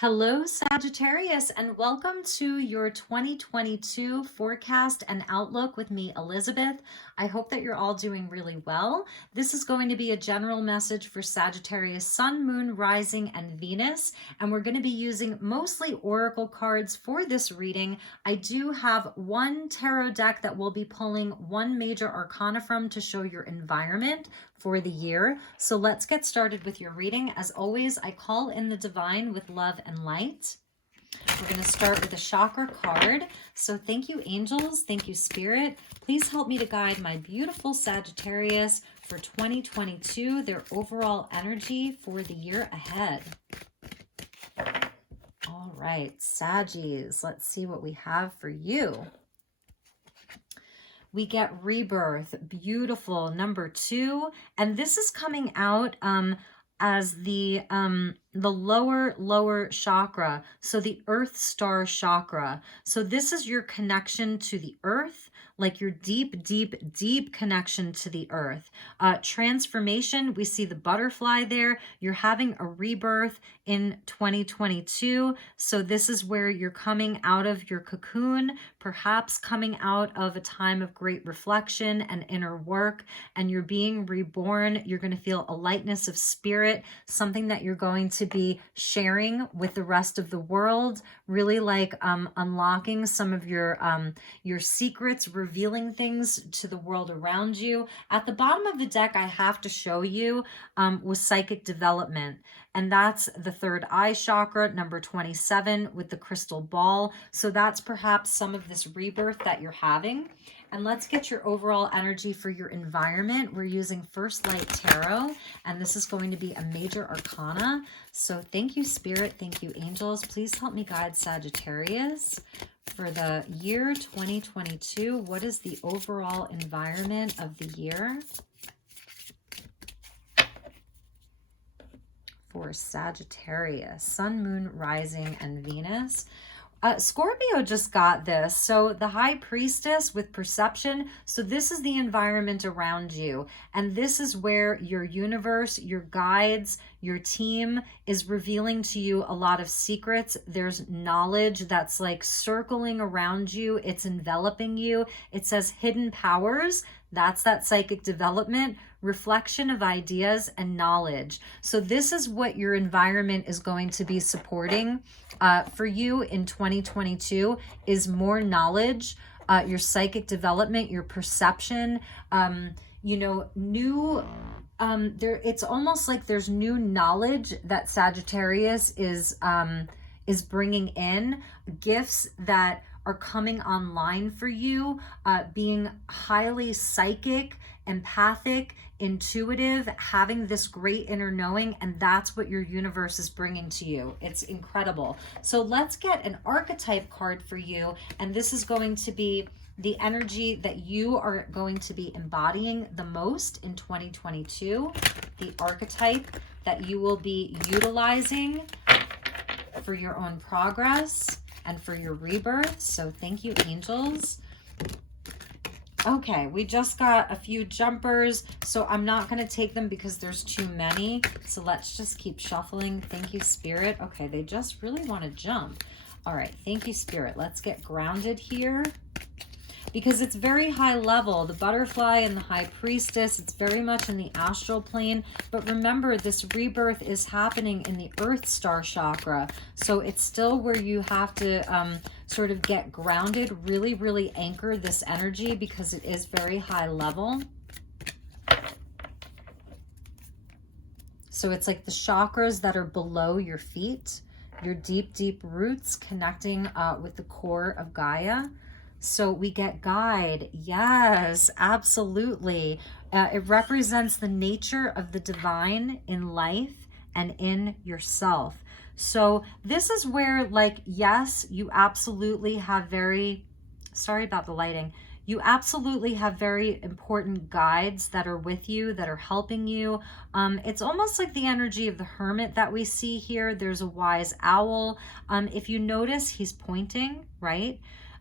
Hello, Sagittarius, and welcome to your 2022 forecast and outlook with me, Elizabeth. I hope that you're all doing really well. This is going to be a general message for Sagittarius, Sun, Moon, Rising, and Venus, and we're going to be using mostly oracle cards for this reading. I do have one tarot deck that we'll be pulling one major arcana from to show your environment for the year. So let's get started with your reading. As always, I call in the divine with love and light. We're going to start with a chakra card. So thank you, angels. Thank you, spirit. Please help me to guide my beautiful Sagittarius for 2022, their overall energy for the year ahead. All right, Saggies, let's see what we have for you. We get rebirth, beautiful, number 2, and this is coming out as the lower chakra, so the earth star chakra. So this is your connection to the earth, like your deep connection to the earth. Transformation, we see the butterfly there. You're having a rebirth in 2022. So this is where you're coming out of your cocoon, perhaps coming out of a time of great reflection and inner work, and you're being reborn. You're going to feel a lightness of spirit, something that you're going to be sharing with the rest of the world, really like unlocking some of your secrets, revealing things to the world around you. At the bottom of the deck, I have to show you was psychic development. And that's the third eye chakra, number 27, with the crystal ball. So that's perhaps some of this rebirth that you're having. And let's get your overall energy for your environment. We're using First Light Tarot, and this is going to be a major arcana. So thank you, Spirit. Thank you, angels. Please help me guide Sagittarius for the year 2022. What is the overall environment of the year for Sagittarius, Sun, Moon, Rising, and Venus? Scorpio just got this. So the High Priestess with perception. So this is the environment around you. And this is where your universe, your guides, your team is revealing to you a lot of secrets. There's knowledge that's like circling around you. It's enveloping you. It says hidden powers. That's that psychic development, reflection of ideas and knowledge. So this is what your environment is going to be supporting for you in 2022 is more knowledge, your psychic development, your perception, new it's almost like there's new knowledge that Sagittarius is bringing in, gifts that are coming online for you, being highly psychic, empathic, intuitive, having this great inner knowing, and that's what your universe is bringing to you. It's incredible. So let's get an archetype card for you, and this is going to be the energy that you are going to be embodying the most in 2022, the archetype that you will be utilizing for your own progress and for your rebirth. So thank you, angels. Okay, we just got a few jumpers, so I'm not going to take them because there's too many. So let's just keep shuffling. Thank you, Spirit. Okay, they just really want to jump. All right, thank you, Spirit. Let's get grounded here because it's very high level. The butterfly and the High Priestess, it's very much in the astral plane. But remember, this rebirth is happening in the Earth Star chakra. So it's still where you have to sort of get grounded, really anchor this energy because it is very high level. So it's like the chakras that are below your feet, your deep roots connecting with the core of Gaia. So we get guide. Yes, absolutely. It represents the nature of the divine in life and in yourself. So this is where, like, yes, you absolutely have sorry about the lighting. You absolutely have very important guides that are with you, that are helping you. It's almost like the energy of the hermit that we see here. There's a wise owl. If you notice, he's pointing, right?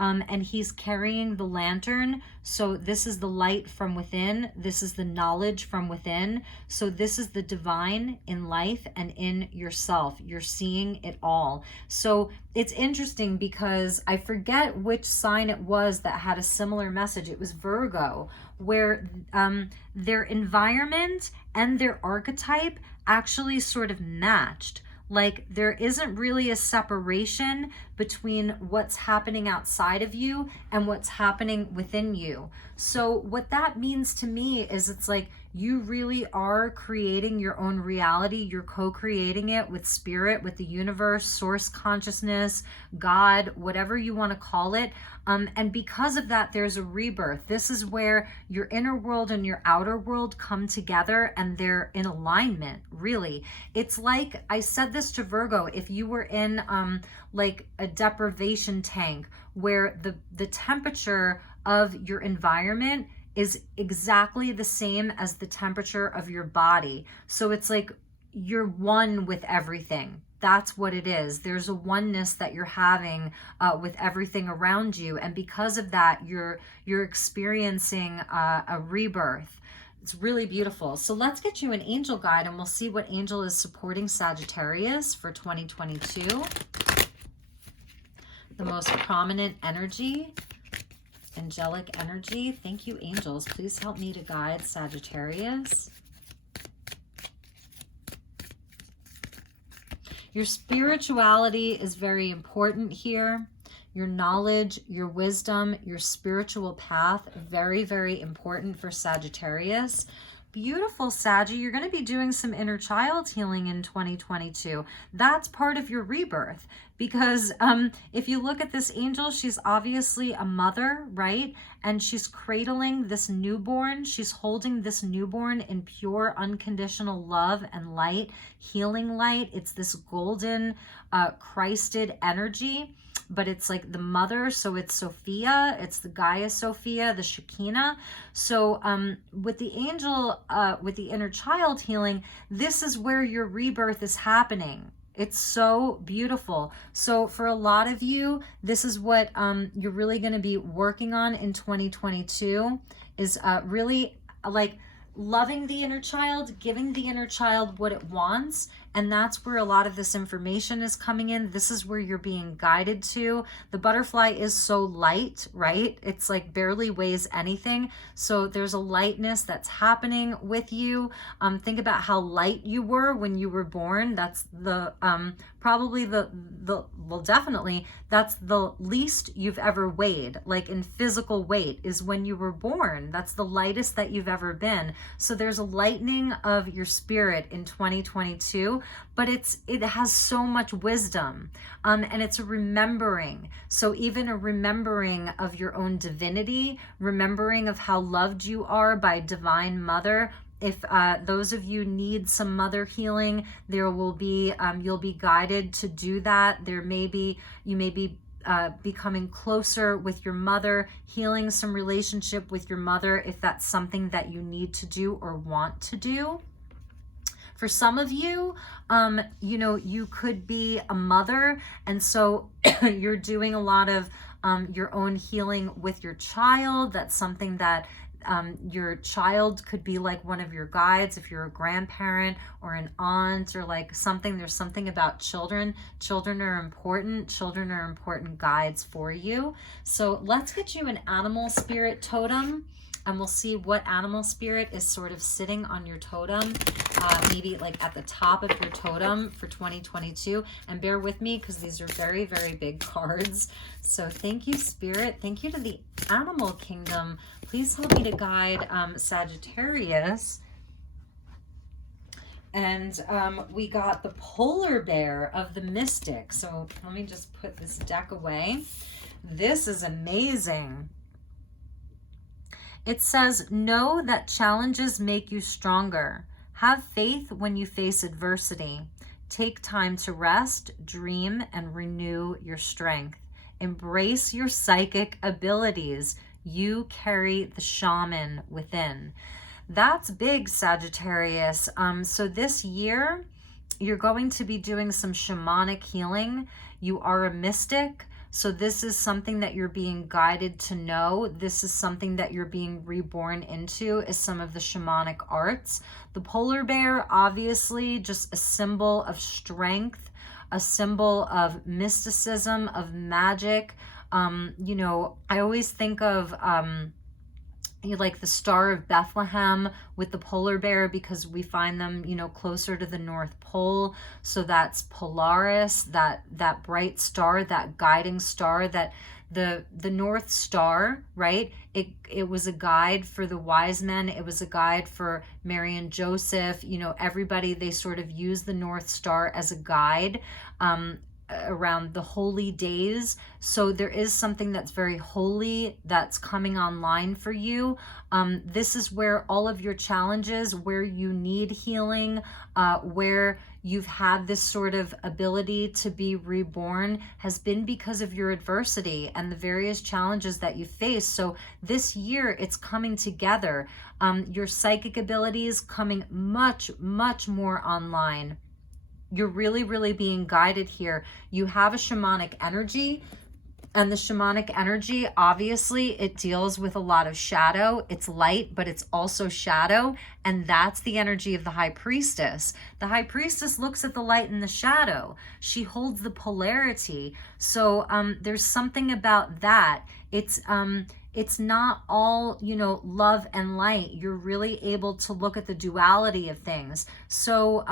and he's carrying the lantern. So this is the light from within. This is the knowledge from within. So this is the divine in life and in yourself. You're seeing it all. So it's interesting because I forget which sign it was that had a similar message. It was Virgo, where their environment and their archetype actually sort of matched. Like there isn't really a separation between what's happening outside of you and what's happening within you. So what that means to me is it's like you really are creating your own reality. You're co-creating it with spirit, with the universe, source consciousness, God, whatever you want to call it. And because of that, there's a rebirth. This is where your inner world and your outer world come together and they're in alignment, really. It's like, I said this to Virgo, if you were in like a deprivation tank where the temperature of your environment is exactly the same as the temperature of your body. So it's like you're one with everything. That's what it is. There's a oneness that you're having with everything around you. And because of that, you're experiencing a rebirth. It's really beautiful. So let's get you an angel guide and we'll see what angel is supporting Sagittarius for 2022. The most prominent energy, angelic energy. Thank you, angels. Please help me to guide Sagittarius. Your spirituality is very important here. Your knowledge, your wisdom, your spiritual path, very, very important for Sagittarius. Beautiful, Saggy. You're going to be doing some inner child healing in 2022. That's part of your rebirth because if you look at this angel, she's obviously a mother, right? And she's cradling this newborn. She's holding this newborn in pure, unconditional love and light, healing light. It's this golden, Christed energy. But it's like the mother, so it's Sophia, it's the Gaia Sophia, the Shekinah. So with the angel, with the inner child healing, this is where your rebirth is happening. It's so beautiful. So for a lot of you, this is what you're really going to be working on in 2022 is really like loving the inner child, giving the inner child what it wants. And that's where a lot of this information is coming in. This is where you're being guided to. The butterfly is so light, right? It's like barely weighs anything. So there's a lightness that's happening with you. Think about how light you were when you were born. That's the probably well, definitely that's the least you've ever weighed, like in physical weight, is when you were born. That's the lightest that you've ever been. So there's a lightening of your spirit in 2022, but it has so much wisdom, and it's a remembering. So even a remembering of your own divinity, remembering of how loved you are by Divine Mother. If those of you need some mother healing, there will be, you'll be guided to do that. You may be becoming closer with your mother, healing some relationship with your mother if that's something that you need to do or want to do. For some of you, you know, you could be a mother, and so you're doing a lot of your own healing with your child. That's something that your child could be like one of your guides if you're a grandparent or an aunt or like something. There's something about children. Children are important. Children are important guides for you. So let's get you an animal spirit totem, and we'll see what animal spirit is sort of sitting on your totem, maybe like at the top of your totem for 2022. And bear with me because these are very, very big cards. So thank you, Spirit. Thank you to the animal kingdom. Please help me to guide Sagittarius. And we got the polar bear of the mystic. So let me just put this deck away. This is amazing. It says, know that challenges make you stronger. Have faith when you face adversity. Take time to rest, dream, and renew your strength. Embrace your psychic abilities. You carry the shaman within. That's big, Sagittarius. So this year, you're going to be doing some shamanic healing. You are a mystic. So this is something that you're being guided to know. This is something that you're being reborn into, is some of the shamanic arts. The polar bear, obviously, just a symbol of strength, a symbol of mysticism, of magic. You know, I always think of like the Star of Bethlehem with the polar bear, because we find them, you know, closer to the North Pole. So that's Polaris, that bright star, that guiding star, that the North Star, right? It was a guide for the wise men. It was a guide for Mary and Joseph. You know, everybody, they sort of use the North Star as a guide around the holy days. So there is something that's very holy that's coming online for you. This is where all of your challenges, where you need healing, where you've had this sort of ability to be reborn, has been because of your adversity and the various challenges that you face. So this year it's coming together. Your psychic abilities coming much, much more online. You're really, really being guided here. You have a shamanic energy, and the shamanic energy, obviously, it deals with a lot of shadow. It's light, but it's also shadow, and that's the energy of the high priestess. The high priestess looks at the light and the shadow. She holds the polarity. So there's something about that. It's not all, you know, love and light. You're really able to look at the duality of things. So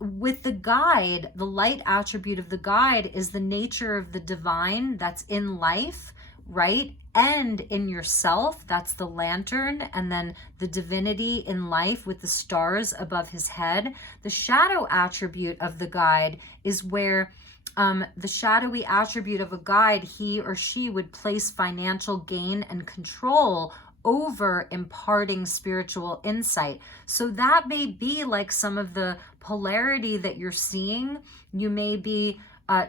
with the guide, the light attribute of the guide is the nature of the divine that's in life, right? And in yourself, that's the lantern, and then the divinity in life with the stars above his head. The shadow attribute of the guide is where the shadowy attribute of a guide, he or she would place financial gain and control over imparting spiritual insight. So that may be like some of the polarity that you're seeing. You may be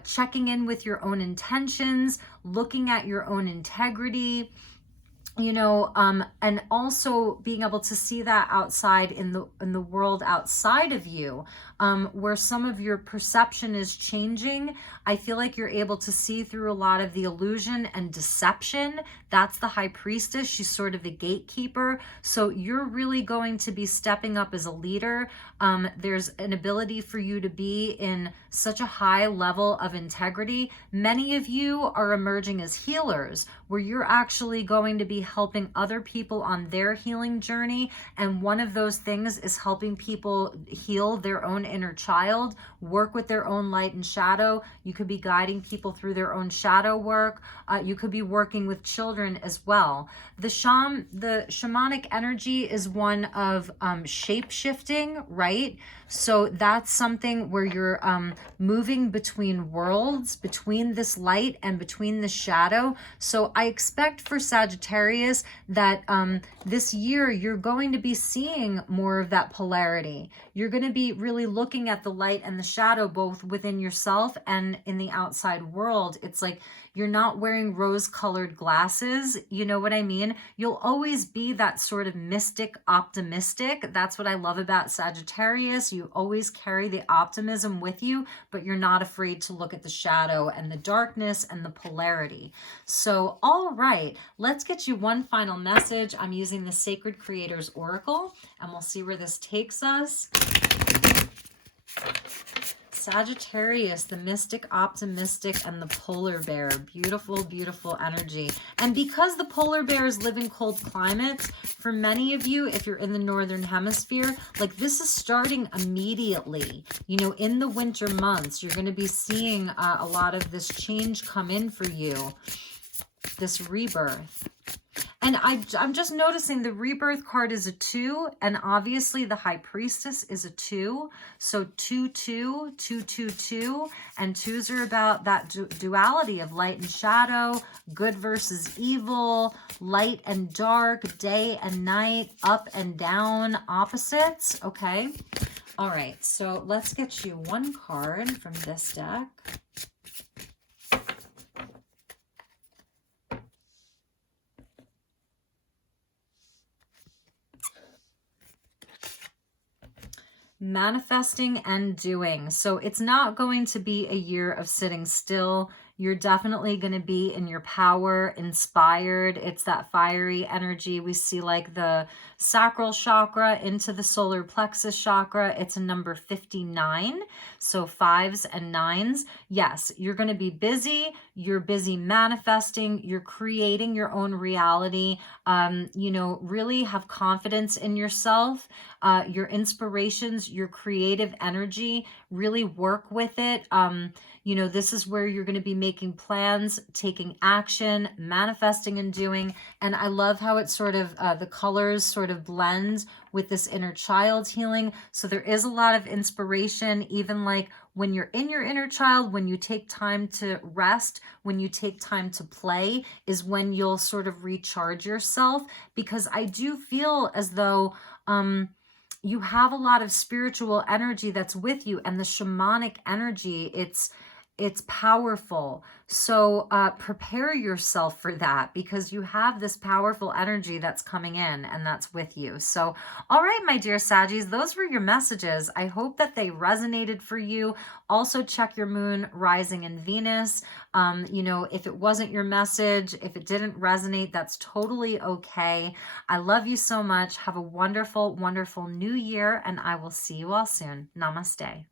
checking in with your own intentions, looking at your own integrity, you know, and also being able to see that outside in the world outside of you, where some of your perception is changing. I feel like you're able to see through a lot of the illusion and deception. That's the high priestess. She's sort of a gatekeeper. So you're really going to be stepping up as a leader. There's an ability for you to be in such a high level of integrity. Many of you are emerging as healers, where you're actually going to be helping other people on their healing journey. And one of those things is helping people heal their own inner child, work with their own light and shadow. You could be guiding people through their own shadow work. You could be working with children as well. The shamanic energy is one of shape-shifting, right? So that's something where you're moving between worlds, between this light and between the shadow. So I expect for Sagittarius that this year you're going to be seeing more of that polarity. You're going to be really looking at the light and the shadow both within yourself and in the outside world. It's like you're not wearing rose-colored glasses. You know what I mean? You'll always be that sort of mystic, optimistic. That's what I love about Sagittarius. You always carry the optimism with you, but you're not afraid to look at the shadow and the darkness and the polarity. So, all right, let's get you one final message. I'm using the Sacred Creators Oracle, and we'll see where this takes us. Sagittarius, the mystic, optimistic, and the polar bear. Beautiful, beautiful energy. And because the polar bears live in cold climates, for many of you, if you're in the northern hemisphere, like this is starting immediately. You know, in the winter months, you're going to be seeing a lot of this change come in for you, this rebirth. And I'm just noticing the rebirth card is a 2, and obviously the high priestess is a 2. So 2, 2, 2, 2, 2, and 2s are about that duality of light and shadow, good versus evil, light and dark, day and night, up and down, opposites. Okay. All right. So let's get you one card from this deck. Manifesting and doing. So it's not going to be a year of sitting still. You're definitely going to be in your power, inspired. It's that fiery energy. We see like the sacral chakra into the solar plexus chakra. It's a number 59. So 5s and 9s. Yes, you're going to be busy. You're busy manifesting. You're creating your own reality. You know, really have confidence in yourself, your inspirations, your creative energy, really work with it. You know, this is where you're going to be making plans, taking action, manifesting and doing. And I love how it sort of, the colors sort of blend with this inner child healing. So there is a lot of inspiration, even like when you're in your inner child, when you take time to rest, when you take time to play, is when you'll sort of recharge yourself. Because I do feel as though, you have a lot of spiritual energy that's with you, and the shamanic energy, it's powerful. So prepare yourself for that, because you have this powerful energy that's coming in and that's with you. So, all right, my dear Saggies, those were your messages. I hope that they resonated for you. Also check your moon, rising, and Venus. You know, if it wasn't your message, if it didn't resonate, that's totally okay. I love you so much. Have a wonderful, wonderful new year, and I will see you all soon. Namaste.